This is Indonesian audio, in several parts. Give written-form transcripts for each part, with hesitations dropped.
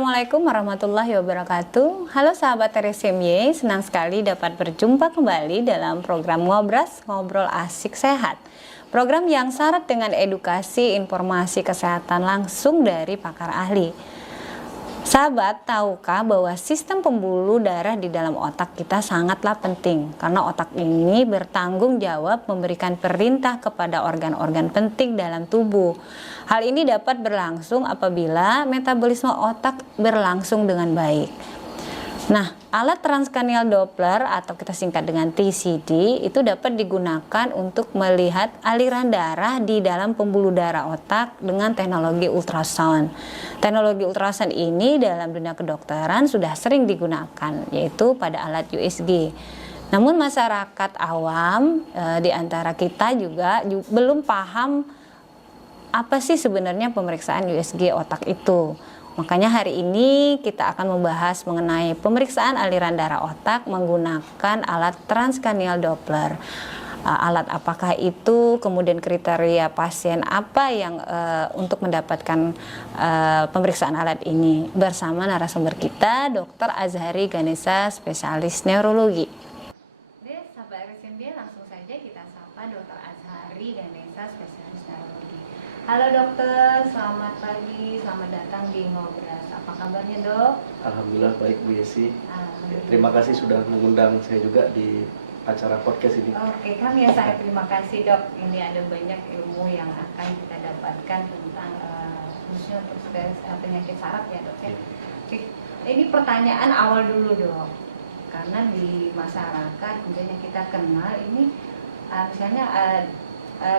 Assalamualaikum warahmatullahi wabarakatuh. Halo sahabat RSMY, senang sekali dapat berjumpa kembali dalam program Ngobras, Ngobrol Asik Sehat. Program yang syarat dengan edukasi informasi kesehatan langsung dari pakar ahli. Sahabat, tahukah bahwa sistem pembuluh darah di dalam otak kita sangatlah penting, karena otak ini bertanggung jawab memberikan perintah kepada organ-organ penting dalam tubuh. Hal ini dapat berlangsung apabila metabolisme otak berlangsung dengan baik. Nah, alat transkranial Doppler atau kita singkat dengan TCD itu dapat digunakan untuk melihat aliran darah di dalam pembuluh darah otak dengan teknologi ultrasound. Teknologi ultrasound ini dalam dunia kedokteran sudah sering digunakan, yaitu pada alat USG. Namun masyarakat awam di antara kita juga belum paham apa sih sebenarnya pemeriksaan USG otak itu. Makanya hari ini kita akan membahas mengenai pemeriksaan aliran darah otak menggunakan alat transkranial Doppler. Alat apakah itu, kemudian kriteria pasien apa yang untuk mendapatkan pemeriksaan alat ini. Bersama narasumber kita, Dr. Azhari Ganesha, spesialis neurologi. Oke, sahabat RSMB, langsung saja kita sapa Dr. Azhari Ganesha, spesialis neurologi. Halo dokter, selamat pagi, selamat datang di Ngobras. Apa kabarnya dok? Alhamdulillah baik Bu Yesi. Terima kasih sudah mengundang saya juga di acara podcast ini. Oke, kami saya terima kasih dok. Ini ada banyak ilmu yang akan kita dapatkan tentang khususnya untuk penyakit saraf ya dok ya. Oke, ini pertanyaan awal dulu dok. Karena di masyarakat misalnya kita kenal ini misalnya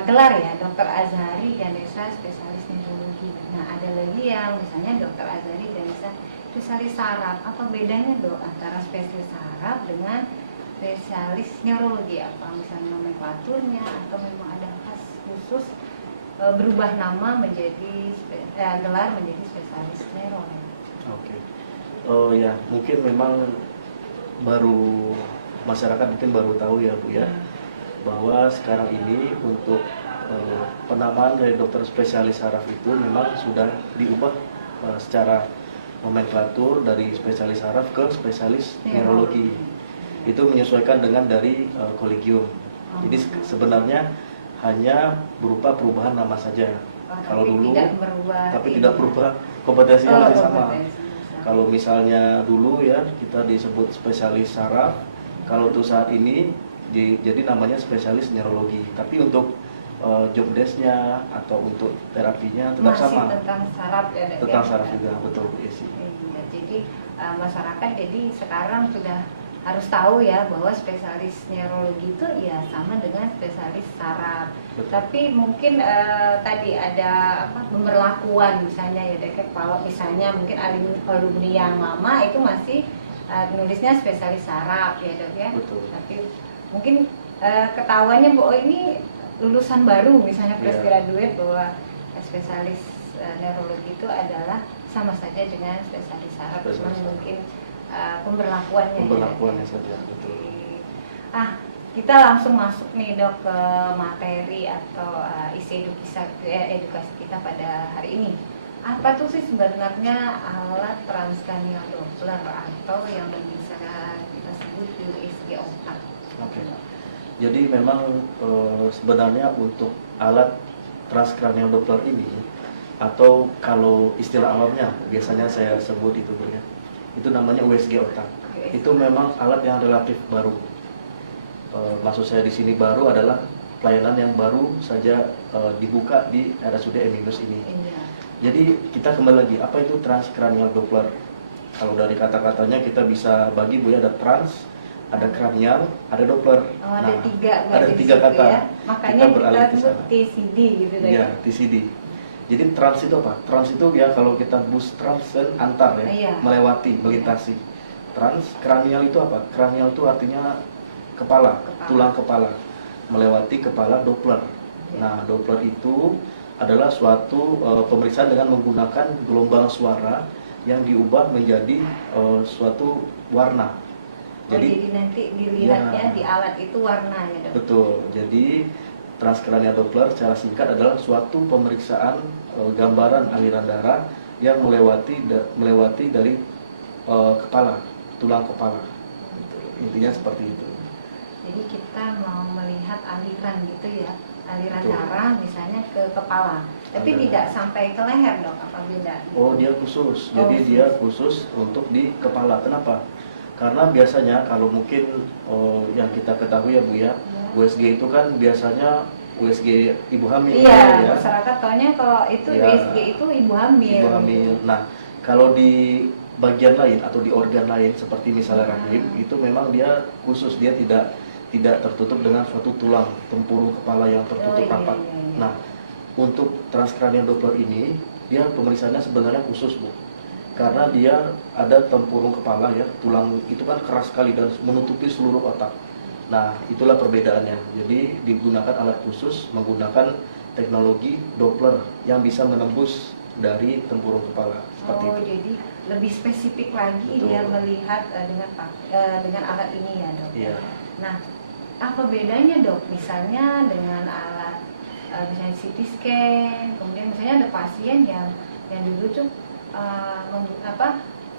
gelar ya, Dr. Azhari Ganesha, spesialis neurologi. Nah, ada lagi yang misalnya Dr. Azhari Ganesha, spesialis saraf. Apa bedanya dok antara spesialis saraf dengan spesialis neurologi? Apa misalnya nomenklaturnya atau memang ada khas khusus berubah nama menjadi gelar menjadi spesialis neurologi? Oke. Oh ya, mungkin memang baru masyarakat mungkin baru tahu ya Bu ya. Bahwa sekarang ini untuk penamaan dari dokter spesialis saraf itu memang sudah diubah secara nomenklatur dari spesialis saraf ke spesialis neurologi. Itu menyesuaikan dengan dari kolegium. Jadi sebenarnya hanya berupa perubahan nama saja. Kalau dulu tidak berubah kompetensinya masih sama. Kalau misalnya dulu ya kita disebut spesialis saraf, kalau untuk saat ini jadi namanya spesialis neurologi, tapi untuk job desk-nya atau untuk terapinya tetap masih sama. Tentang saraf ya, tentang saraf juga, betul Bu Yesi. Jadi masyarakat jadi sekarang sudah harus tahu ya bahwa spesialis neurologi itu ya sama dengan spesialis saraf. Betul. Tapi mungkin tadi ada pemberlakuan misalnya ya dek, kalau misalnya mungkin alumni yang lama itu masih nulisnya spesialis saraf ya dok ya. Betul. Tapi mungkin ketahuannya bahwa ini lulusan baru misalnya fresh graduate bahwa spesialis neurologi itu adalah sama saja dengan spesialis saraf, cuma mungkin pemberlakuannya saja, betul. Kita langsung masuk nih dok ke materi atau isi edukasi kita pada hari ini. Apa tuh sih sebenarnya alat transkranial Doppler atau yang bisa kita sebut USG otak? Oke. Jadi memang sebenarnya untuk alat transkranial Doppler ini, atau kalau istilah awamnya biasanya saya sebut itu Bu ya, itu namanya USG otak. Itu memang alat yang relatif baru. Maksud saya di sini baru adalah pelayanan yang baru saja dibuka di RSUD M- ini. Jadi kita kembali lagi, apa itu transkranial Doppler? Kalau dari kata-katanya kita bisa bagi Bu ya, ada trans, ada kranial, ada Doppler. Ada tiga kata. Ya? Makanya kita sebut TCD gitu deh. Iya, TCD. Jadi trans itu apa? Trans itu ya kalau kita bus trans dan antar ya, melewati, melintasi. Trans, kranial itu apa? Kranial itu artinya kepala, tulang kepala, melewati kepala Doppler. Nah, Doppler itu adalah suatu pemeriksaan dengan menggunakan gelombang suara yang diubah menjadi suatu warna. Jadi nanti dilihatnya di alat itu warna ya dok? Betul. Jadi transkranial Doppler secara singkat adalah suatu pemeriksaan gambaran aliran darah yang melewati dari kepala, tulang kepala. Gitu. Intinya seperti itu. Jadi kita mau melihat aliran gitu ya, aliran Betul. darah misalnya ke kepala, tapi Aliran. tidak sampai ke leher dok, apa beda? Oh, dia khusus. Oh, Jadi dia khusus untuk di kepala. Kenapa? Karena biasanya kalau mungkin yang kita ketahui ya Bu ya, USG itu kan biasanya USG ibu hamil Iya, ya. masyarakat taunya kalau itu Ya, USG itu ibu hamil. Ibu hamil. Nah, kalau di bagian lain atau di organ lain seperti misalnya rahim, itu memang dia khusus, dia tidak tertutup dengan suatu tulang tempurung kepala yang tertutup rapat. Nah, untuk transkranial Doppler ini dia pemeriksaannya sebenarnya khusus Bu, karena dia ada tempurung kepala ya, tulang itu kan keras sekali dan menutupi seluruh otak. Nah, itulah perbedaannya. Jadi digunakan alat khusus menggunakan teknologi Doppler yang bisa menembus dari tempurung kepala seperti itu. Jadi lebih spesifik lagi. Betul. Dia melihat dengan alat ini ya dok. Iya. Nah, apa bedanya dok? Misalnya dengan alat misalnya CT scan, kemudian misalnya ada pasien yang dulu tuh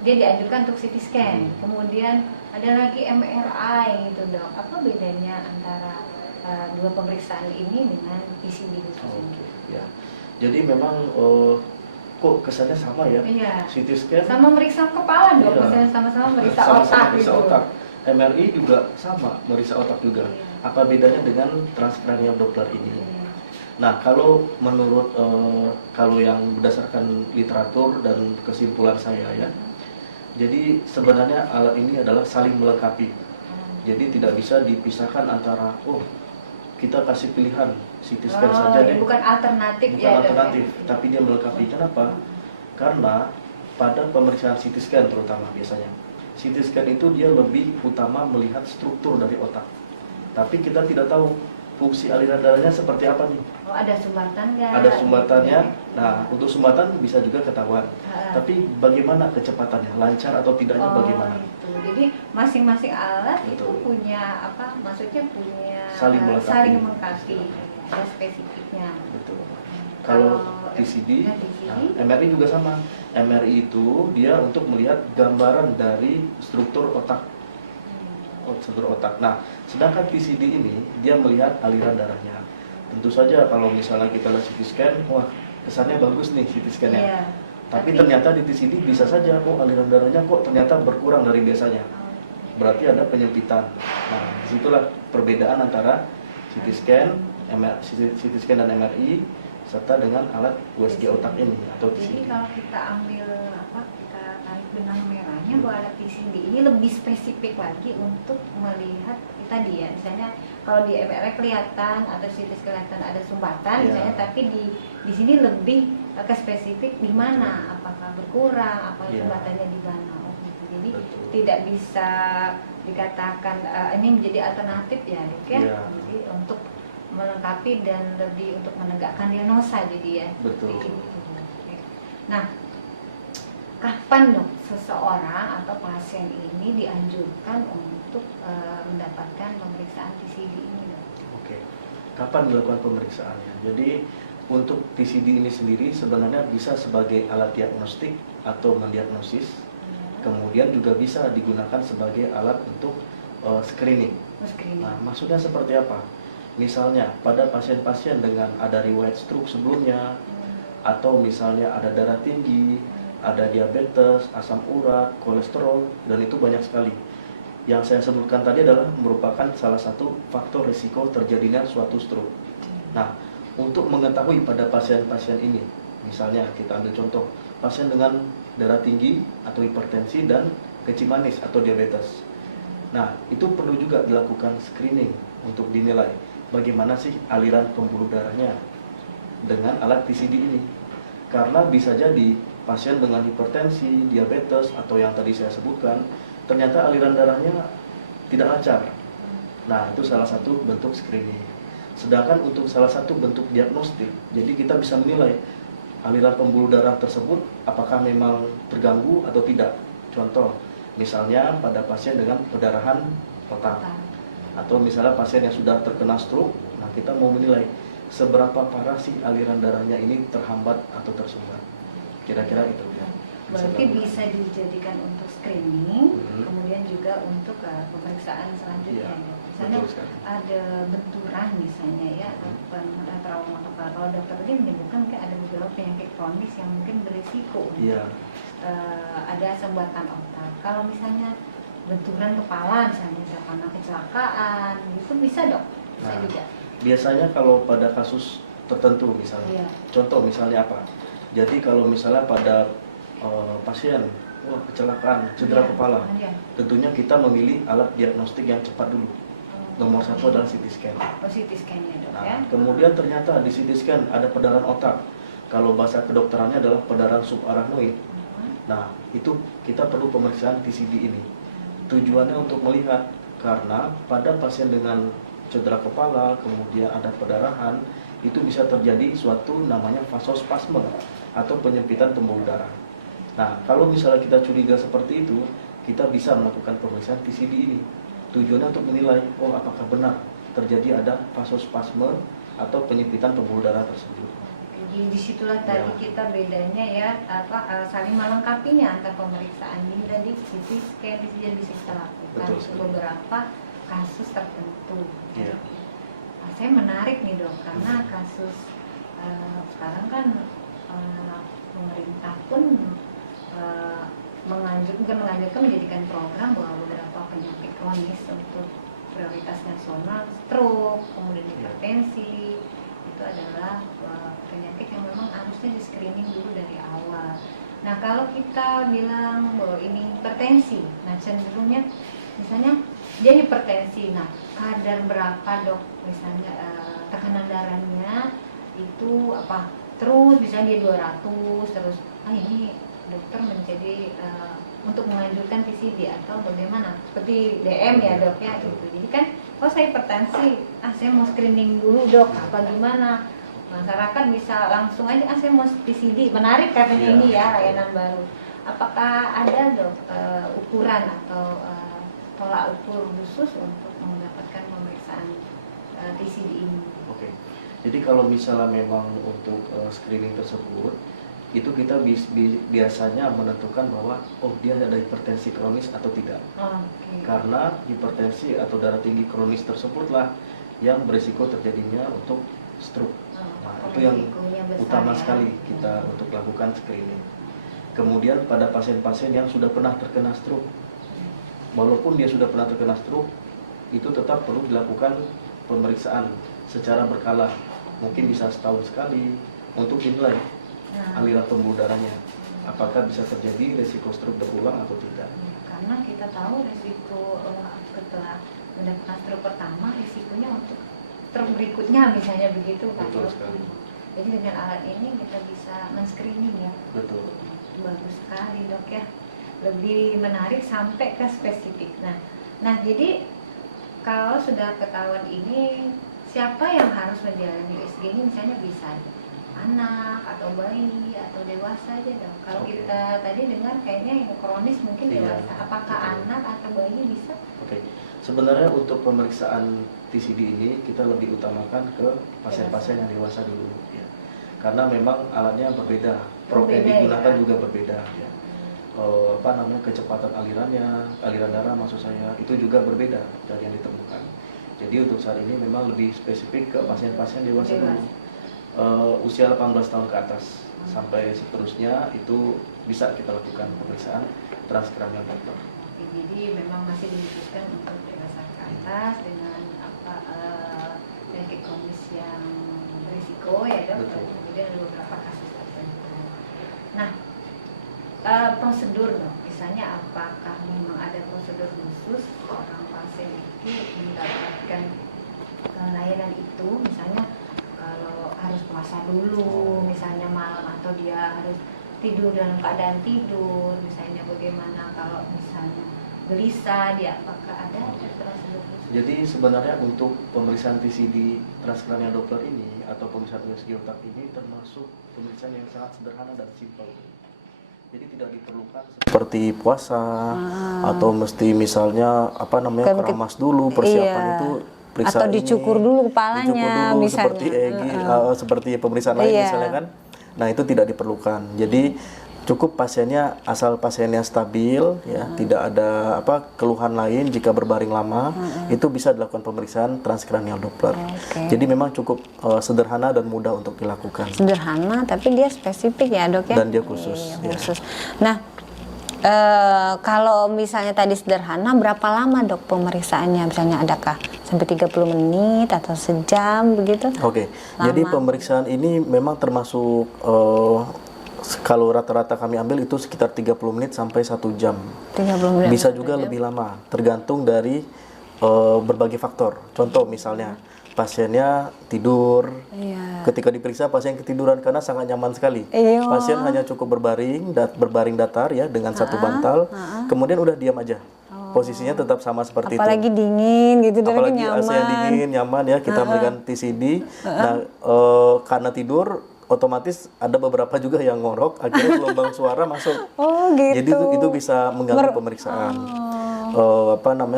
dia dianjurkan untuk CT scan, kemudian ada lagi MRI gitu dok. Apa bedanya antara dua pemeriksaan ini dengan PCD itu? Ya. Jadi memang kok kesannya sama ya? Iya. CT scan sama meriksa kepala dok, iya. misalnya sama-sama meriksa Sama-sama otak meriksa gitu. otak. MRI juga sama, meriksa otak juga. Iya. Apa bedanya dengan transkranial Doppler ini? Iya. Nah, kalau menurut kalau yang berdasarkan literatur dan kesimpulan saya ya, jadi sebenarnya alat ini adalah saling melengkapi. Jadi tidak bisa dipisahkan antara kita kasih pilihan CT scan saja deh. Bukan alternatif Bukan ya. alternatif, tapi dia melengkapi. Kenapa? Karena pada pemeriksaan CT scan terutama biasanya, CT scan itu dia lebih utama melihat struktur dari otak. Tapi kita tidak tahu fungsi aliran darahnya seperti apa nih. Oh, ada sumbatan nggak? Ada sumbatannya. Nah, untuk sumbatan bisa juga ketahuan. Tapi bagaimana kecepatannya, lancar atau tidaknya bagaimana? Itu. Jadi masing-masing alat Betul. itu punya maksudnya punya Saling melengkapi. Ada spesifiknya. Betul. Kalau TCD, MRI juga sama. MRI itu dia untuk melihat gambaran dari struktur otak. Struktur otak. Nah, sedangkan TCD ini dia melihat aliran darahnya. Tentu saja kalau misalnya kita lihat CT scan, wah kesannya bagus nih CT scan-nya. Iya. Tapi ternyata di TCD bisa saja aliran darahnya kok ternyata berkurang dari biasanya. Berarti ada penyempitan. Nah, disitulah perbedaan antara CT scan, CT scan dan MRI serta dengan alat USG otak ini atau Jadi TCD. kalau kita ambil kita tarik benang merahnya bahwa alat TCD ini lebih spesifik lagi untuk melihat tadi ya, misalnya kalau di MRI kelihatan atau CT kelihatan ada sumbatan misalnya, tapi di sini lebih ke spesifik di mana, apakah berkurang, apa sumbatannya di mana. Gitu. Jadi tidak bisa dikatakan ini menjadi alternatif ya, Dok ya. Jadi untuk melengkapi dan lebih untuk menegakkan diagnosa jadi ya. Betul. Nah, kapan dok seseorang atau pasien ini dianjurkan untuk mendapatkan pemeriksaan TCD ini dok? Oke, kapan dilakukan pemeriksaannya? Jadi untuk TCD ini sendiri sebenarnya bisa sebagai alat diagnostik atau mendiagnosis, kemudian juga bisa digunakan sebagai alat untuk screening. Nah, maksudnya seperti apa? Misalnya pada pasien-pasien dengan ada riwayat stroke sebelumnya, atau misalnya ada darah tinggi, ada diabetes, asam urat, kolesterol, dan itu banyak sekali. Yang saya sebutkan tadi adalah merupakan salah satu faktor risiko terjadinya suatu stroke. Nah, untuk mengetahui pada pasien-pasien ini, misalnya kita ambil contoh, pasien dengan darah tinggi atau hipertensi dan kencing manis atau diabetes. Nah, itu perlu juga dilakukan screening untuk dinilai bagaimana sih aliran pembuluh darahnya dengan alat TCD ini. Karena bisa jadi pasien dengan hipertensi, diabetes, atau yang tadi saya sebutkan, ternyata aliran darahnya tidak lancar. Nah, itu salah satu bentuk screening. Sedangkan untuk salah satu bentuk diagnostik, jadi kita bisa menilai aliran pembuluh darah tersebut apakah memang terganggu atau tidak. Contoh, misalnya pada pasien dengan perdarahan otak, atau misalnya pasien yang sudah terkena stroke, nah kita mau menilai seberapa parah sih aliran darahnya ini terhambat atau tersumbat. Kira-kira itu ya. Berarti dilakukan. bisa dijadikan untuk screening, Mhm. kemudian juga untuk pemeriksaan selanjutnya. Iya, Ya. Misalnya betul sekali. ada benturan misalnya ya, trauma kepala. Kalau dokter tadi menyebutkan kayak ada beberapa penyakit kronis yang mungkin berisiko untuk Iya. ada sumbatan otak. Kalau misalnya benturan kepala misalnya karena kecelakaan, itu bisa dok? Bisa Nah, juga. biasanya kalau pada kasus tertentu misalnya, Iya. contoh misalnya apa? Jadi kalau misalnya pada pasien, wah kecelakaan, cedera Iya, kepala, iya. tentunya kita memilih alat diagnostik yang cepat dulu. Nomor satu adalah CT scan. CT scan-nya dok Nah, ya. kemudian ternyata di CT scan ada perdarahan otak. Kalau bahasa kedokterannya adalah perdarahan subarachnoid. Nah, itu kita perlu pemeriksaan TCD ini. Tujuannya untuk melihat karena pada pasien dengan cedera kepala, kemudian ada perdarahan, itu bisa terjadi suatu namanya vasospasme atau penyempitan pembuluh darah. Nah, kalau misalnya kita curiga seperti itu, kita bisa melakukan pemeriksaan TCD ini. Tujuannya untuk menilai, oh apakah benar terjadi ada vasospasme atau penyempitan pembuluh darah tersebut. Jadi disitulah tadi Ya. kita bedanya ya saling melengkapinya antara pemeriksaan ini tadi CT scan bisa kita lakukan Betul untuk sekali. beberapa kasus tertentu. Iya. Saya menarik nih dok karena kasus sekarang kan pemerintah pun menganjurkan menjadikan program bahwa beberapa penyakit kronis untuk prioritas nasional, stroke, kemudian hipertensi, itu adalah penyakit yang memang harusnya di screening dulu dari awal. Nah kalau kita bilang bahwa ini hipertensi, nah cenderungnya misalnya dia hipertensi, nah kadar berapa dok misalnya tekanan darahnya itu apa terus misalnya dia 200 terus ini dokter menjadi untuk menganjurkan PCD atau bagaimana seperti DM ya dok ya gitu. Jadi kan kalau saya hipertensi saya mau screening dulu dok apa gimana, masyarakat bisa langsung aja saya mau PCD, menarik katanya ini ya layanan baru. Apakah ada dok ukuran atau tolak ukur khusus untuk mendapatkan pemeriksaan PCD ini? Oke. Jadi kalau misalnya memang untuk screening tersebut, itu kita biasanya menentukan bahwa oh dia ada hipertensi kronis atau tidak. Okay. Karena hipertensi atau darah tinggi kronis tersebutlah yang berisiko terjadinya untuk stroke. Nah, itu yang utama sekali kita untuk lakukan screening. Kemudian pada pasien-pasien yang sudah pernah terkena stroke, walaupun dia sudah pernah terkena stroke, itu tetap perlu dilakukan pemeriksaan secara berkala. Mungkin bisa setahun sekali untuk dinilai aliran pembuluh darahnya, apakah bisa terjadi resiko stroke berulang atau tidak. Karena kita tahu resiko setelah mendapatkan stroke pertama, risikonya untuk stroke berikutnya misalnya begitu kan. Betul sekali. Jadi dengan alat ini kita bisa men-screening ya. Betul. Bagus sekali dok ya. Lebih menarik sampai ke spesifik. Nah jadi kalau sudah ketahuan ini, siapa yang harus menjalani USG ini misalnya bisa anak atau bayi atau dewasa aja dong. Kalau kita tadi dengar kayaknya yang kronis mungkin dewasa. Apakah anak atau bayi bisa? Oke. Sebenarnya untuk pemeriksaan TCD ini kita lebih utamakan ke pasien-pasien yang dewasa dulu ya. Karena memang alatnya berbeda, yang digunakan juga berbeda ya. Kecepatan aliran darah maksud saya itu juga berbeda dari yang ditemukan. Jadi untuk saat ini memang lebih spesifik ke pasien-pasien dewasa dulu. Usia 18 tahun ke atas sampai seterusnya itu bisa kita lakukan pemeriksaan transkranial Doppler. Jadi memang masih dikhususkan untuk dewasa ke atas dengan penyakit kronis yang berisiko ya dok. Kemudian ada beberapa kasus tertentu. Nah prosedur dok, misalnya apakah memang ada prosedur khusus orang pasien itu mendapatkan layanan itu, misalnya kalau harus puasa dulu misalnya malam atau dia harus tidur dalam keadaan tidur misalnya, bagaimana kalau misalnya gelisah dia, apakah ada prosedur khusus? Jadi sebenarnya untuk pemeriksaan TCD transkranial Doppler ini atau pemeriksaan USG otak ini termasuk pemeriksaan yang sangat sederhana dan simpel. Jadi tidak diperlukan seperti puasa atau mesti misalnya keramas dulu persiapan itu. Atau dicukur dulu kepalanya dulu, misalnya seperti pemeriksaan lain misalnya kan Nah, itu tidak diperlukan. Jadi cukup pasiennya, asal pasiennya stabil ya, tidak ada keluhan lain jika berbaring lama, itu bisa dilakukan pemeriksaan transkranial Doppler. Jadi memang cukup sederhana dan mudah untuk dilakukan. Sederhana tapi dia spesifik ya, Dok ya. Dan dia khusus. Iya, khusus. Nah, kalau misalnya tadi sederhana, berapa lama Dok pemeriksaannya? Misalnya adakah sampai 30 menit atau sejam begitu? Oke. Jadi pemeriksaan ini memang termasuk kalau rata-rata kami ambil itu sekitar 30 menit sampai 1 jam. 30 menit. Bisa juga lebih lama, tergantung dari berbagai faktor. Contoh misalnya pasiennya tidur, ketika diperiksa pasien ketiduran karena sangat nyaman sekali. Pasien hanya cukup berbaring datar ya dengan satu bantal, kemudian udah diam aja. Posisinya tetap sama seperti apalagi itu. dingin gitu, Apalagi nyaman. AC yang dingin, nyaman ya, kita berikan TCD. Nah, karena tidur otomatis ada beberapa juga yang ngorok, akhirnya gelombang suara masuk. Oh gitu. Jadi itu bisa mengganggu pemeriksaan.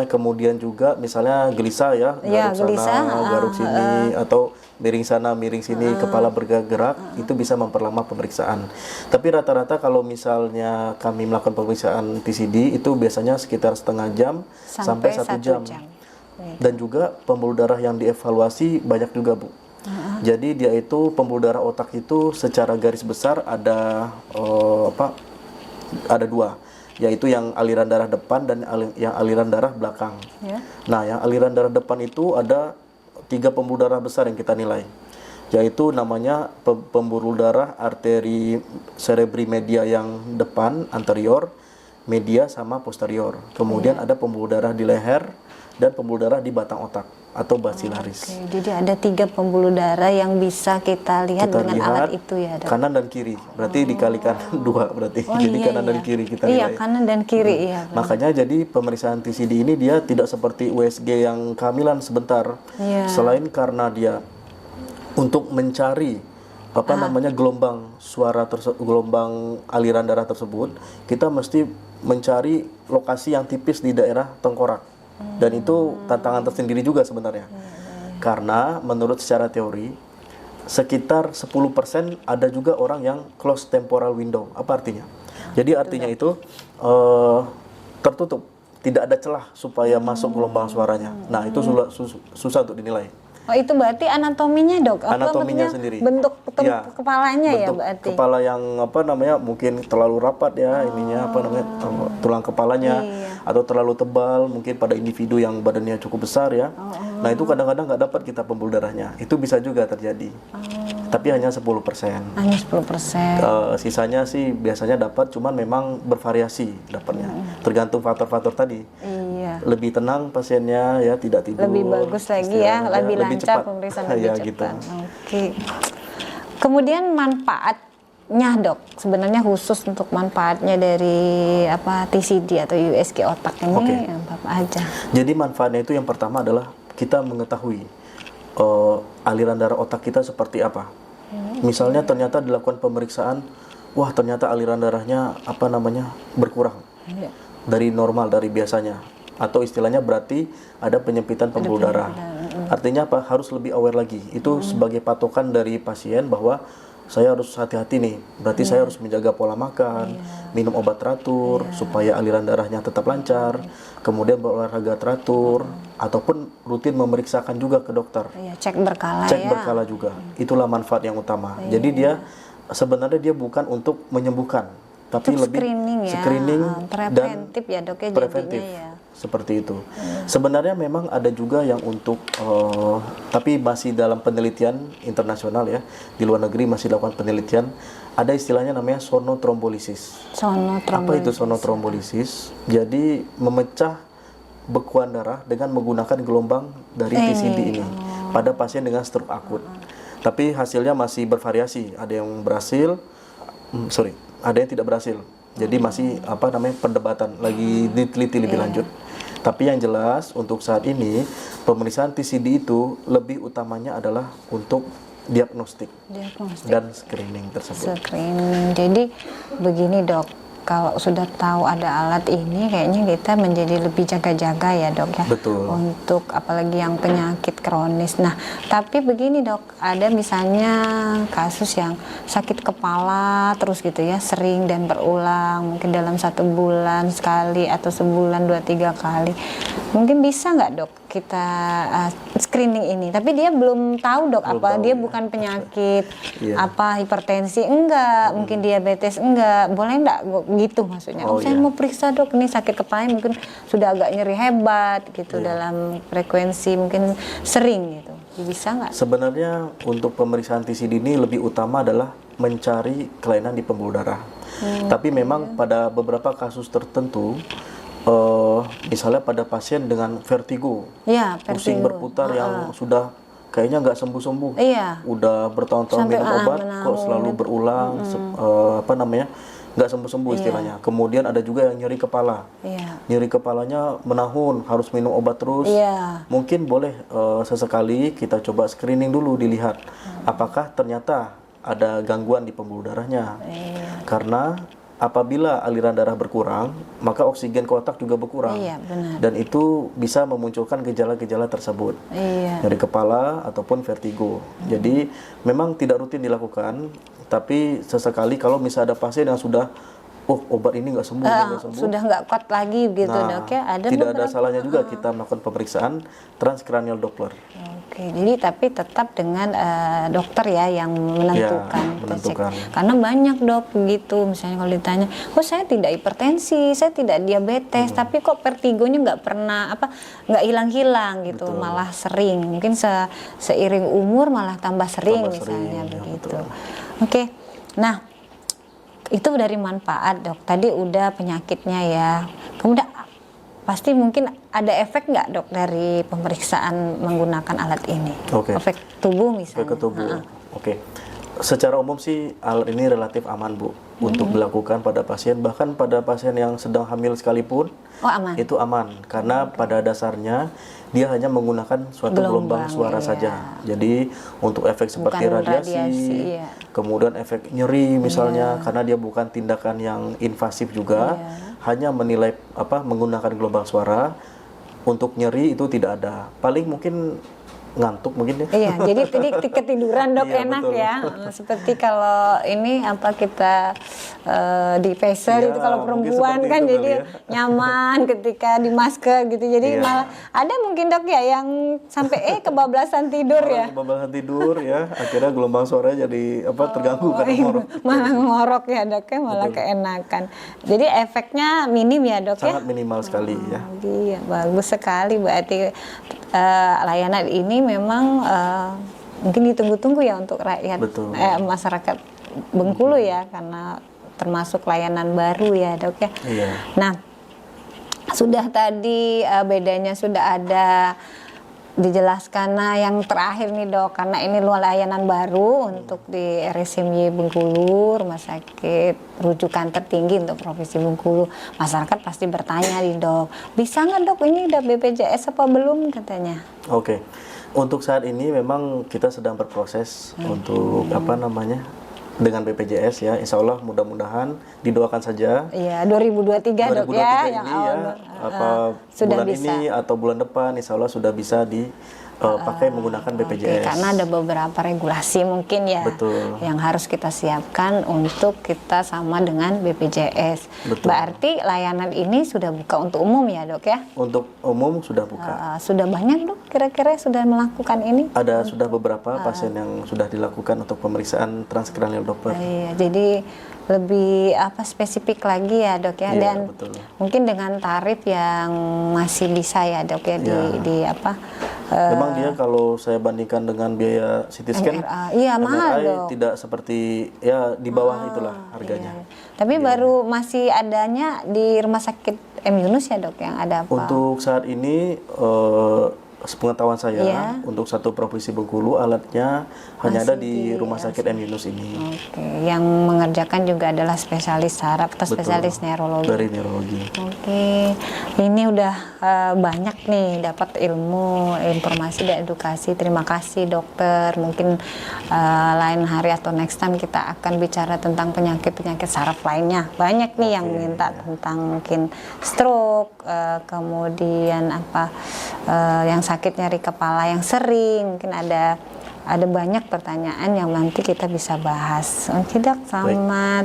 Kemudian juga misalnya gelisah ya, garuk sana, garuk sini, atau miring sana, miring sini, kepala bergerak, itu bisa memperlama pemeriksaan. Tapi rata-rata kalau misalnya kami melakukan pemeriksaan TCD itu biasanya sekitar setengah jam sampai 1 jam. Dan juga pembuluh darah yang dievaluasi banyak juga, Bu. Jadi dia itu pembuluh darah otak itu secara garis besar ada ada 2, yaitu yang aliran darah depan dan yang aliran darah belakang. Nah, yang aliran darah depan itu ada 3 pembuluh darah besar yang kita nilai, yaitu namanya pembuluh darah arteri cerebri media yang depan anterior, media sama posterior. Kemudian ada pembuluh darah di leher dan pembuluh darah di batang otak atau basilaris. Jadi ada 3 pembuluh darah yang bisa kita lihat dengan alat itu ya, Dok? Kanan dan kiri, berarti dikalikan 2 berarti. Jadi kanan dan kiri kita nilai. Iya, kanan dan kiri ya. Makanya jadi pemeriksaan TCD ini dia tidak seperti USG yang kehamilan sebentar. Selain karena dia untuk mencari gelombang suara gelombang aliran darah tersebut, kita mesti mencari lokasi yang tipis di daerah tengkorak. Dan itu tantangan tersendiri juga sebenarnya. Karena menurut secara teori sekitar 10% ada juga orang yang close temporal window. Apa artinya? Jadi artinya itu tertutup, tidak ada celah supaya masuk gelombang suaranya. Nah, itu susah untuk dinilai. Oh, itu berarti anatominya, Dok? Anatominya sendiri. Bentuk kepalanya ya berarti? Kepala yang mungkin terlalu rapat ya, tulang kepalanya, atau terlalu tebal mungkin pada individu yang badannya cukup besar ya. Nah, itu kadang-kadang nggak dapat kita pembuluh darahnya. Itu bisa juga terjadi. Tapi hanya 10%. Hanya 10%. Sisanya sih biasanya dapat, cuman memang bervariasi dapatnya. Tergantung faktor-faktor tadi. Lebih tenang pasiennya ya, tidak tidur. Lebih bagus lagi ya, lebih lancar pemeriksaan lebih cepat. Gitu. Oke. Kemudian manfaatnya, Dok, sebenarnya khusus untuk manfaatnya dari TCD atau USG otak ini apa aja? Jadi manfaatnya itu yang pertama adalah kita mengetahui aliran darah otak kita seperti apa. Misalnya ternyata dilakukan pemeriksaan, wah ternyata aliran darahnya berkurang dari normal, dari biasanya. Atau istilahnya berarti ada penyempitan pembuluh darah. Artinya apa? Harus lebih aware lagi. Itu sebagai patokan dari pasien bahwa saya harus hati-hati nih. Berarti saya harus menjaga pola makan, minum obat teratur supaya aliran darahnya tetap lancar. Kemudian berolahraga teratur, ataupun rutin memeriksakan juga ke dokter. Cek berkala Cek berkala juga. Itulah manfaat yang utama. Jadi dia sebenarnya dia bukan untuk menyembuhkan, tapi lebih screening preventif ya, Dok, ya, preventif ya. Seperti itu. Sebenarnya memang ada juga yang untuk tapi masih dalam penelitian internasional ya, di luar negeri masih dilakukan penelitian. Ada istilahnya namanya sonotrombolisis. Apa itu sonotrombolisis? Jadi memecah bekuan darah dengan menggunakan gelombang dari TCD ini pada pasien dengan stroke akut. Tapi hasilnya masih bervariasi. Ada yang berhasil, ada yang tidak berhasil. Jadi masih perdebatan, lagi diteliti lebih lanjut. Tapi yang jelas untuk saat ini pemeriksaan TCD itu lebih utamanya adalah untuk diagnostik. Dan screening tersebut. Jadi begini, Dok, kalau sudah tahu ada alat ini kayaknya kita menjadi lebih jaga-jaga ya dok ya. Betul. Untuk apalagi yang penyakit kronis. Nah tapi begini dok, ada misalnya kasus yang sakit kepala terus gitu ya, sering dan berulang, mungkin dalam 1 bulan sekali atau sebulan 2-3 kali. Mungkin bisa nggak dok kita screening ini? Tapi dia belum tahu dok, Belum apa tahu, dia ya. bukan penyakit Iya. apa hipertensi enggak, mungkin diabetes enggak, boleh enggak gitu maksudnya. Oh, Saya iya. mau periksa dok, ini sakit kepalanya mungkin sudah agak nyeri hebat gitu Iya. dalam frekuensi mungkin sering gitu. Bisa nggak? Sebenarnya untuk pemeriksaan TC dini lebih utama adalah mencari kelainan di pembuluh darah. Tapi memang pada beberapa kasus tertentu, misalnya pada pasien dengan vertigo, Iya, pusing vertigo. berputar yang sudah kayaknya nggak sembuh-sembuh, Iya. udah bertahun-tahun Sampai, minum obat menahun. kok selalu berulang, nggak sembuh-sembuh istilahnya. Kemudian ada juga yang nyeri kepala. Iya. Nyeri kepalanya menahun, harus minum obat terus. Iya. Mungkin boleh sesekali kita coba screening dulu, dilihat apakah ternyata ada gangguan di pembuluh darahnya. Iya. Karena apabila aliran darah berkurang, maka oksigen ke otak juga berkurang. Iya, benar. Dan itu bisa memunculkan gejala-gejala tersebut. Iya. Nyeri kepala ataupun vertigo. Jadi memang tidak rutin dilakukan, tapi sesekali kalau misalnya ada pasien yang sudah obat ini nggak sembuh, ini nggak sembuh. Sudah nggak kuat lagi gitu dok ya. Ada tidak ada beberapa- salahnya juga kita melakukan pemeriksaan transcranial Doppler. Oke, jadi tapi tetap dengan dokter ya yang menentukan. Ya, menentukan. Kita cek. Karena banyak dok begitu, misalnya kalau ditanya, oh saya tidak hipertensi, saya tidak diabetes, tapi kok vertigonya nggak pernah nggak hilang-hilang gitu, Betul. malah sering. Mungkin seiring umur malah tambah sering Tambah misalnya sering, ya, begitu. betul. Oke, nah itu dari manfaat dok. Tadi udah penyakitnya ya. Kemudian pasti mungkin ada efek nggak dok dari pemeriksaan menggunakan alat ini? Oke. Efek tubuh misalnya. Efek ke tubuh. Oke. Secara umum sih alat ini relatif aman Bu untuk dilakukan pada pasien, bahkan pada pasien yang sedang hamil sekalipun Oh aman. itu aman karena pada dasarnya dia hanya menggunakan suatu gelombang suara iya. saja. Jadi untuk efek seperti Bukan radiasi, iya. kemudian efek nyeri misalnya karena dia bukan tindakan yang invasif juga, hanya menilai menggunakan gelombang suara. Untuk nyeri itu tidak ada. Paling mungkin ngantuk mungkin ya. Iya, jadi ketiduran dok Iya, enak betul. ya. Seperti kalau ini kita di facial Iya, itu kalau mungkin perempuan seperti kan itu jadi kali ya. nyaman ketika di masker gitu. Jadi Iya. malah ada mungkin dok ya yang sampai kebablasan tidur ya. Kebablasan tidur ya, akhirnya gelombang suaranya jadi terganggu karena ngorok. Malah ngorok ya dok ya, malah keenakan. Jadi efeknya minim ya dok ya. Sangat minimal sekali ya. Iya, bagus sekali berarti layanan ini memang mungkin ditunggu-tunggu ya untuk rakyat Betul. masyarakat Bengkulu ya, karena termasuk layanan baru ya dok ya. Iya. Nah, sudah tadi bedanya sudah ada dijelaskan. Nah yang terakhir nih dok, karena ini layanan baru untuk di RSMY Bengkulu, rumah sakit rujukan tertinggi untuk Provinsi Bengkulu, masyarakat pasti bertanya nih dok, bisa nggak dok ini udah BPJS apa belum katanya? Oke. Untuk saat ini memang kita sedang berproses untuk dengan BPJS ya. Insya Allah mudah-mudahan didoakan saja. Iya 2023 dok 2023 ya, ini yang ya, sudah bulan bisa. ini atau bulan depan Insya Allah sudah bisa dipakai menggunakan Oke, BPJS. karena ada beberapa regulasi mungkin ya Betul. yang harus kita siapkan untuk kita sama dengan BPJS. Betul. Berarti layanan ini sudah buka untuk umum ya dok ya? Untuk umum sudah buka. Sudah banyak dok kira-kira sudah melakukan ini? Ada sudah beberapa pasien yang sudah dilakukan untuk pemeriksaan transcranial Doppler. Iya, jadi lebih spesifik lagi ya dok ya, Iya, dan betul. mungkin dengan tarif yang masih bisa ya dok ya di Memang dia kalau saya bandingkan dengan biaya CT scan, MRI, iya, mahal, MRI dok. tidak seperti ya di bawah itulah harganya. Iya. Tapi baru masih adanya di Rumah Sakit M Yunus ya dok yang ada apa? Untuk saat ini sepengetahuan saya Iya. untuk satu provinsi Bengkulu alatnya hanya ada Masih di di Rumah Sakit M. Yunus ini. Oke, yang mengerjakan juga adalah spesialis saraf atau Betul. spesialis neurologi. Dari neurologi. Oke, ini udah banyak nih dapat ilmu, informasi dan edukasi. Terima kasih dokter. Mungkin lain hari atau next time kita akan bicara tentang penyakit-penyakit saraf lainnya. Banyak nih yang minta tentang mungkin stroke, kemudian apa yang sakit nyeri kepala yang sering, mungkin ada banyak pertanyaan yang nanti kita bisa bahas. Oke dok, selamat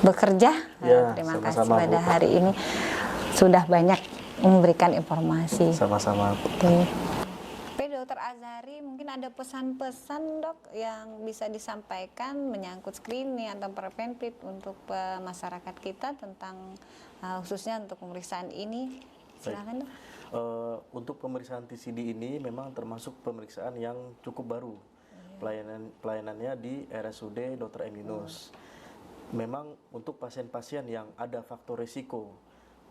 bekerja. Ya, Terima kasih sama-sama, pada Bu. hari ini sudah banyak memberikan informasi. Sama-sama. Oke. Oke, Dokter Azhari, mungkin ada pesan-pesan dok yang bisa disampaikan menyangkut screening atau preventif untuk masyarakat kita tentang khususnya untuk pemeriksaan ini. Silakan dok. Untuk pemeriksaan TCD ini memang termasuk pemeriksaan yang cukup baru. Pelayanannya di RSUD Dr. M. Yunus. Memang untuk pasien-pasien yang ada faktor risiko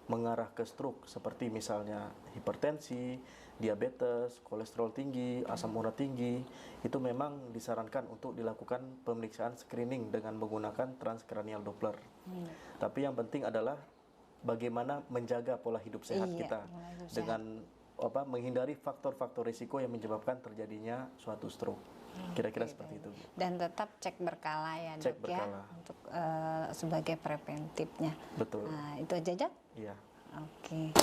mengarah ke stroke seperti misalnya hipertensi, diabetes, kolesterol tinggi, asam urat tinggi, itu memang disarankan untuk dilakukan pemeriksaan screening dengan menggunakan transcranial Doppler. Tapi yang penting adalah bagaimana menjaga pola hidup sehat kita dengan menghindari faktor-faktor risiko yang menyebabkan terjadinya suatu stroke. Kira-kira seperti itu. Dan tetap cek berkala ya Cek dok berkala. ya untuk sebagai preventifnya. Betul. Nah, itu aja dok. Iya. Oke.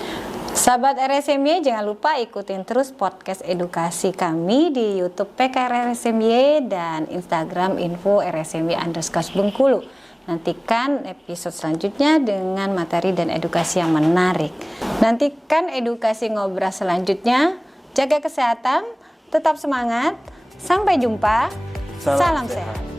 Sahabat RSMY, jangan lupa ikutin terus podcast edukasi kami di YouTube PKR RSMY dan Instagram info RSMY_Bengkulu. Nantikan episode selanjutnya dengan materi dan edukasi yang menarik. Nantikan edukasi ngobrol selanjutnya. Jaga kesehatan, tetap semangat. Sampai jumpa. Salam sehat.